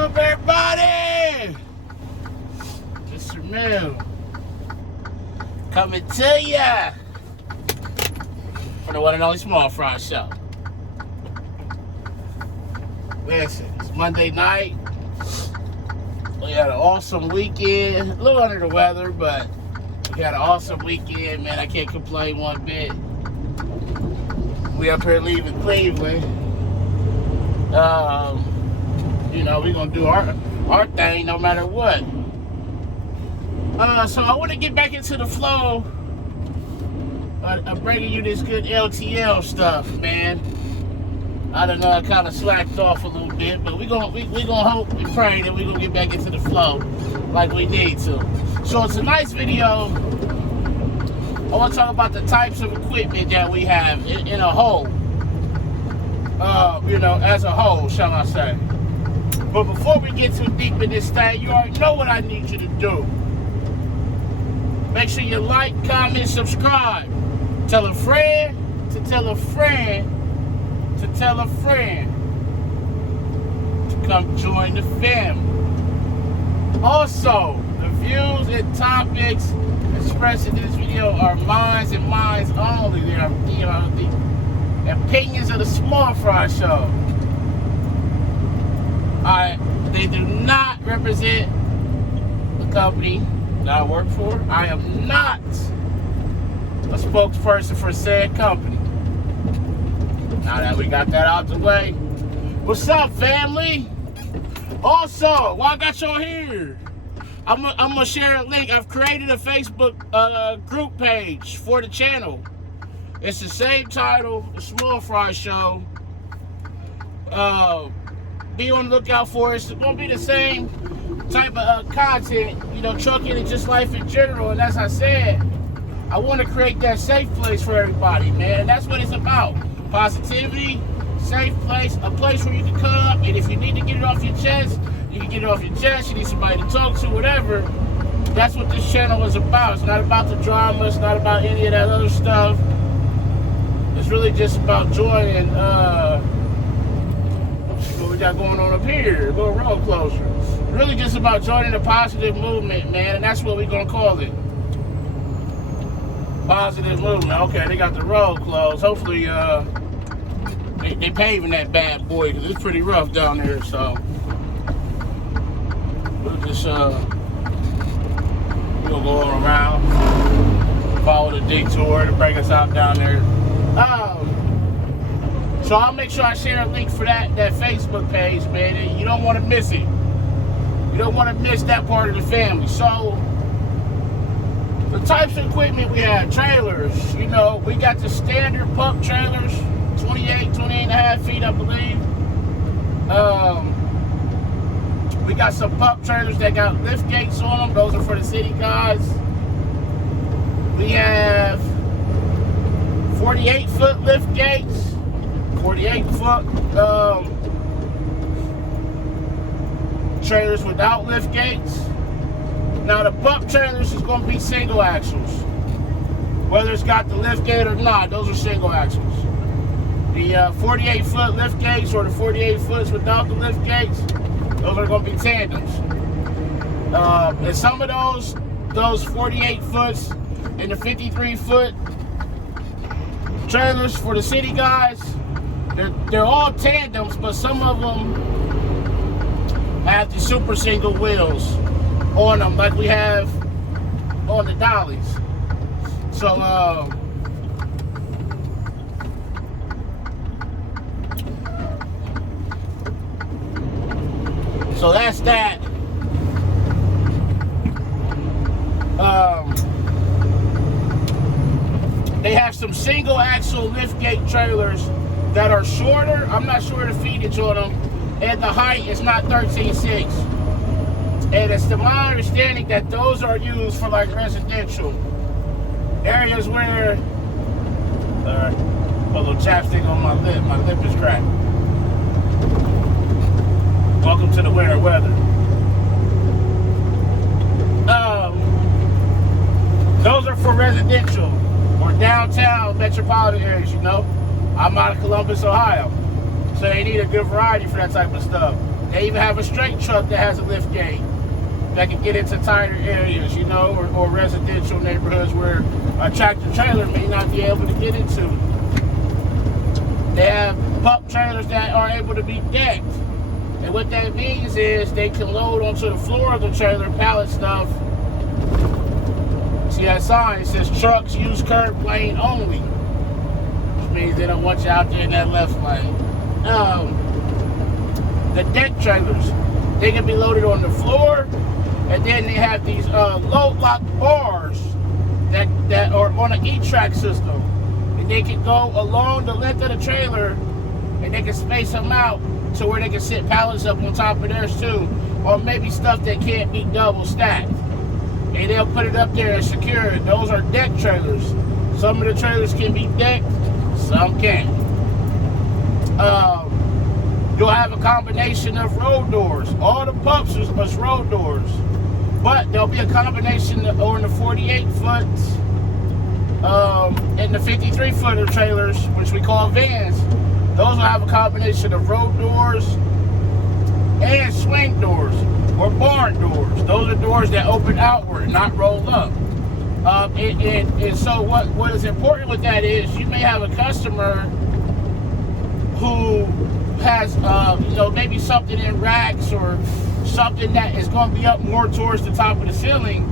up, everybody? Mr. Mill coming to ya for the one and only Small Fry Show. Listen, it's Monday night. We had an awesome weekend. A little under the weather, but we had an awesome weekend, man. I can't complain one bit. We up here leaving Cleveland. You know, we're gonna do our thing no matter what. So I want to get back into the flow of bringing you this good LTL stuff, man. I don't know, I kind of slacked off a little bit, but we gonna hope and pray that we're gonna get back into the flow like we need to. So it's a nice video. I want to talk about the types of equipment that we have in a whole. You know, as a whole, shall I say. But before we get too deep in this thing, you already know what I need you to do. Make sure you like, comment, subscribe. Tell a friend to tell a friend to tell a friend to come join the family. Also, the views and topics expressed in this video are mine and mine only. They are, you know, the opinions of the Small Fry Show. They do not represent the company that I work for. I am not a spokesperson for said company. Now that we got that out the way, what's up, family? Also, while I got y'all here, I'm gonna share a link. I've created a Facebook group page for the channel. It's the same title, The Small Fry Show. Be on the lookout for it. It's gonna be the same type of content, you know, trucking and just life in general. And as I said, I want to create that safe place for everybody, man. And that's what it's about. Positivity, safe place, a place where you can come, and if you need to get it off your chest, you can get it off your chest. You need somebody to talk to, whatever. That's what this channel is about. It's not about the drama. It's not about any of that other stuff. It's really just about joy and what we got going on up here, a little road closure. Really just about joining the positive movement, man, and that's what we're gonna call it. Positive movement. Okay, they got the road closed. Hopefully, they paving that bad boy because it's pretty rough down there. So we'll just we'll go all around, follow the detour to bring us out down there. So I'll make sure I share a link for that Facebook page, man. And you don't want to miss it. You don't want to miss that part of the family. So the types of equipment we have, trailers, you know, we got the standard Pup Trailers, 28 and a half feet, I believe. We got some Pup Trailers that got Liftgates on them. Those are for the city guys. We have 48-foot Liftgates, 48-foot trailers without Liftgates. Now the Pup Trailers is going to be single axles. Whether it's got the Liftgate or not, those are single axles. The 48-foot Liftgates or the 48-foots without the Liftgates, those are going to be tandems. And some of those 48-foots and the 53-foot trailers for the city guys, they're all tandems, but some of them have the super single wheels on them, like we have on the dollies. So that's that. They have some single axle liftgate trailers that are shorter. I'm not sure the feetage on them, and the height is not 13.6. And it's to my understanding that those are used for like residential areas where, a little chapstick on my lip is cracked. Welcome to the winter weather. Those are for residential or downtown metropolitan areas, you know. I'm out of Columbus, Ohio, so they need a good variety for that type of stuff. They even have a straight truck that has a lift gate that can get into tighter areas, you know, or residential neighborhoods where a tractor trailer may not be able to get into. They have pup trailers that are able to be decked. And what that means is they can load onto the floor of the trailer pallet stuff. See that sign? It says trucks use curb lane only, which means they don't want you out there in that left lane. The deck trailers, they can be loaded on the floor, and then they have these load lock bars that are on an E-track system, and they can go along the length of the trailer, and they can space them out to where they can sit pallets up on top of theirs too, or maybe stuff that can't be double stacked, and they'll put it up there and secure it. Those are deck trailers. Some of the trailers can be decked, some can't. You'll have a combination of road doors. All the pups is road doors, but there'll be a combination on the 48-foot and the 53-footer trailers, which we call vans. Those will have a combination of road doors and swing doors or barn doors. Those are doors that open outward, not roll up. And so what is important with that is you may have a customer who has maybe something in racks or something that is going to be up more towards the top of the ceiling,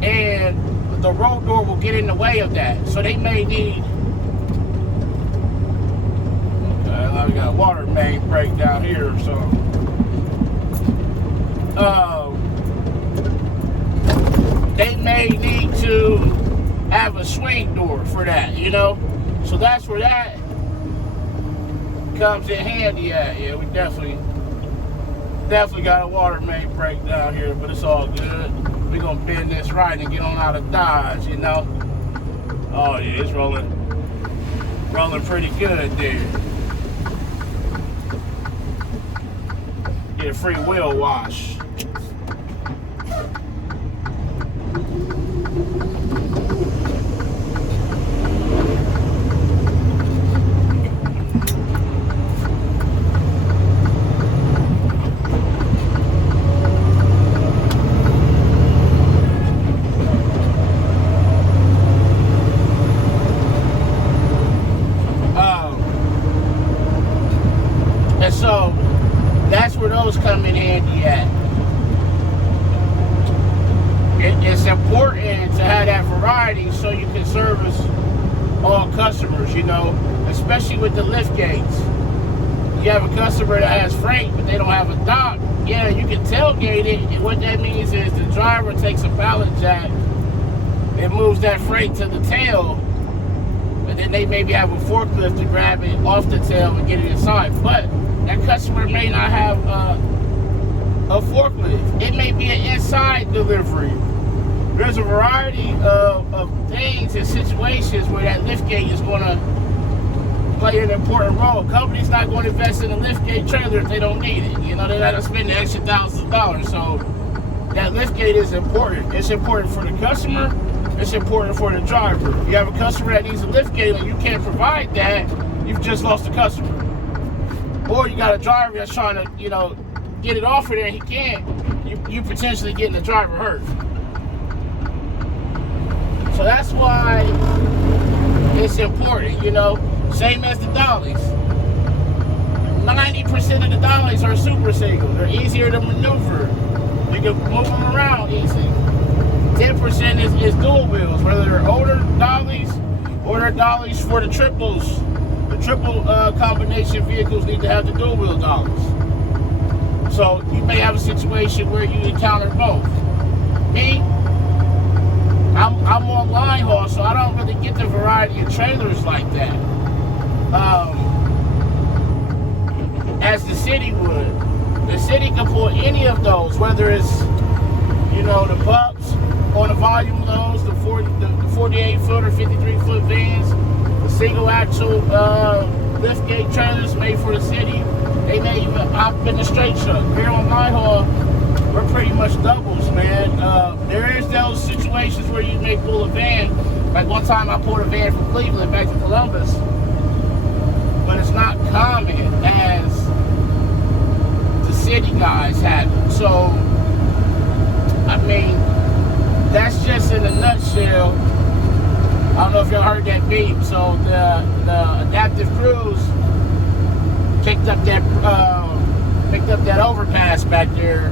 and the road door will get in the way of that. So they may need we got a water main break down here, so they may need to have a swing door for that, you know. So that's where that comes in handy at. Yeah, we definitely got a water main break down here, but it's all good. We're gonna bend this right and get on out of Dodge, you know. Oh yeah, it's rolling pretty good there. Get a free wheel wash. That's where those come in handy at. It's important to have that variety so you can service all customers, you know, especially with the lift gates. You have a customer that has freight, but they don't have a dock. Yeah, you can tailgate it, and what that means is the driver takes a pallet jack and moves that freight to the tail, and then they maybe have a forklift to grab it off the tail and get it inside. But that customer may not have a forklift. It may be an inside delivery. There's a variety of things and situations where that liftgate is going to play an important role. A company's not going to invest in a liftgate trailer if they don't need it. You know, they're not going to spend the extra thousands of dollars. So that liftgate is important. It's important for the customer. It's important for the driver. If you have a customer that needs a liftgate and you can't provide that, you've just lost a customer. Or you got a driver that's trying to, you know, get it off of there and he can't, you potentially getting the driver hurt. So that's why it's important, you know. Same as the dollies. 90% of the dollies are super single. They're easier to maneuver. You can move them around easy. 10% is dual wheels, whether they're older dollies or they're dollies for the triples. The triple combination vehicles need to have the dual wheel dollies. So you may have a situation where you encounter both. Me, I'm on line haul, so I don't really get the variety of trailers like that. As the city would. The city can pull any of those, whether it's, you know, the pups on the volume loads, the 48-foot or 53-foot vans, the single axle liftgate trailers made for the city. They may even hop in the straight truck. Here on my haul, we're pretty much doubles, man. There is those situations where you may pull a van. Like one time I pulled a van from Cleveland back to Columbus. But it's not common as the city guys have it. So, I mean, that's just in a nutshell. I don't know if y'all heard that beep. So the adaptive cruise picked up that overpass back there,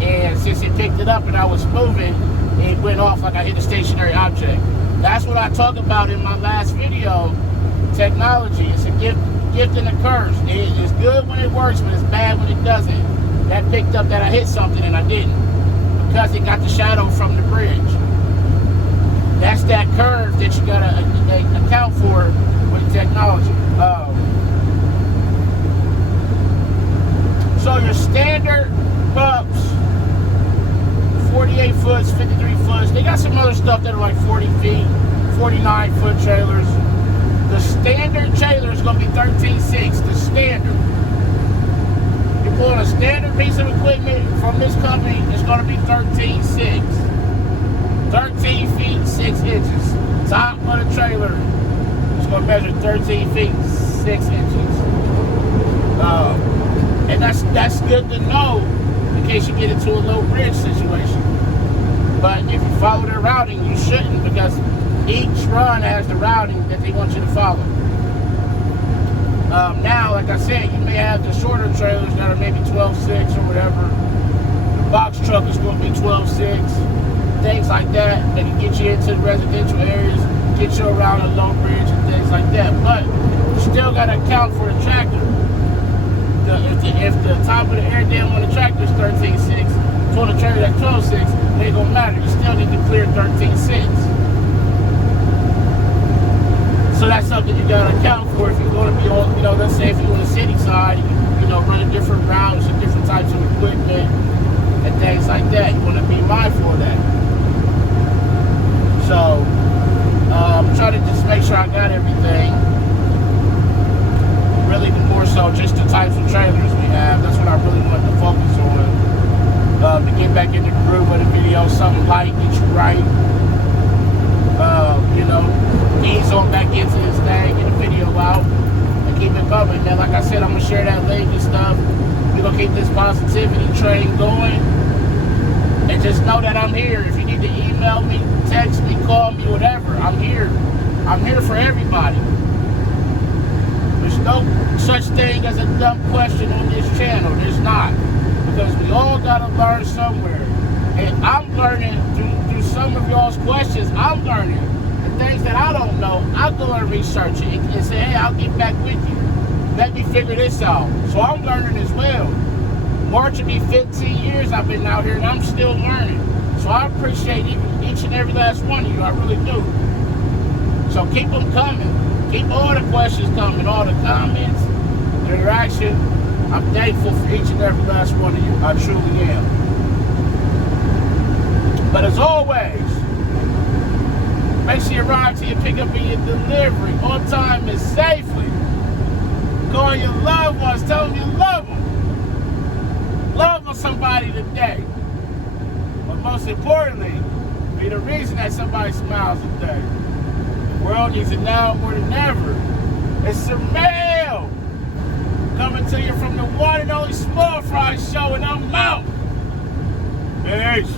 and since it picked it up and I was moving, it went off like I hit a stationary object. That's what I talked about in my last video. Technology, it's a gift and a curse. It's good when it works, but it's bad when it doesn't. That picked up that I hit something and I didn't, because it got the shadow from the bridge. That's that curve that you gotta account for with technology. So your standard pups, 48 foots, 53 foots. They got some other stuff that are like 40 feet, 49 foot trailers. The standard trailer is going to be 13.6, the standard. You're pulling a standard piece of equipment from this company, it's going to be 13.6. 13 feet, 6 inches. Top of the trailer is going to measure 13 feet, 6 inches. And that's good to know in case you get into a low bridge situation. But if you follow their routing, you shouldn't, because each run has the routing that they want you to follow. Now, like I said, you may have the shorter trailers that are maybe 12.6 or whatever. The box truck is going to be 12.6. Things like that can get you into the residential areas, get you around a low bridge and things like that. But you still got to account for the tractor. If the top of the air dam on the tractor is 13.6, for the trailer that's 12.6, it ain't going to matter. You still need to clear 13.6. So that's something you gotta account for if you're gonna be on, let's say if you're on the city side, running different routes and different types of equipment and things like that. You wanna be mindful of that. So, I'm trying to just make sure I got everything. Really more so just the types of trailers we have. That's what I really wanted to focus on. To get back in the groove of the video, something light, get you right. Ease on back into this thing, get the video out, and keep it coming. Man, like I said, I'm gonna share that link and stuff. We're gonna keep this positivity train going, and just know that I'm here. If you need to email me, text me, call me, whatever, I'm here. I'm here for everybody. There's no such thing as a dumb question on this channel. There's not, because we all gotta learn somewhere, and I'm learning through some of y'all's questions. I'm learning. Things that I don't know, I'll go and research it and say, hey, I'll get back with you. Let me figure this out. So I'm learning as well. March will be 15 years I've been out here and I'm still learning. So I appreciate each and every last one of you. I really do. So keep them coming. Keep all the questions coming, all the comments, the interaction. I'm thankful for each and every last one of you. I truly am. But as always, make sure you arrive to your pickup and your delivery on time and safely. Call your loved ones, tell them you love them. Love on somebody today. But most importantly, be the reason that somebody smiles today. The world needs it now more than ever. It's Surmail coming to you from the one and only Small Fry Show, and I'm out. Peace.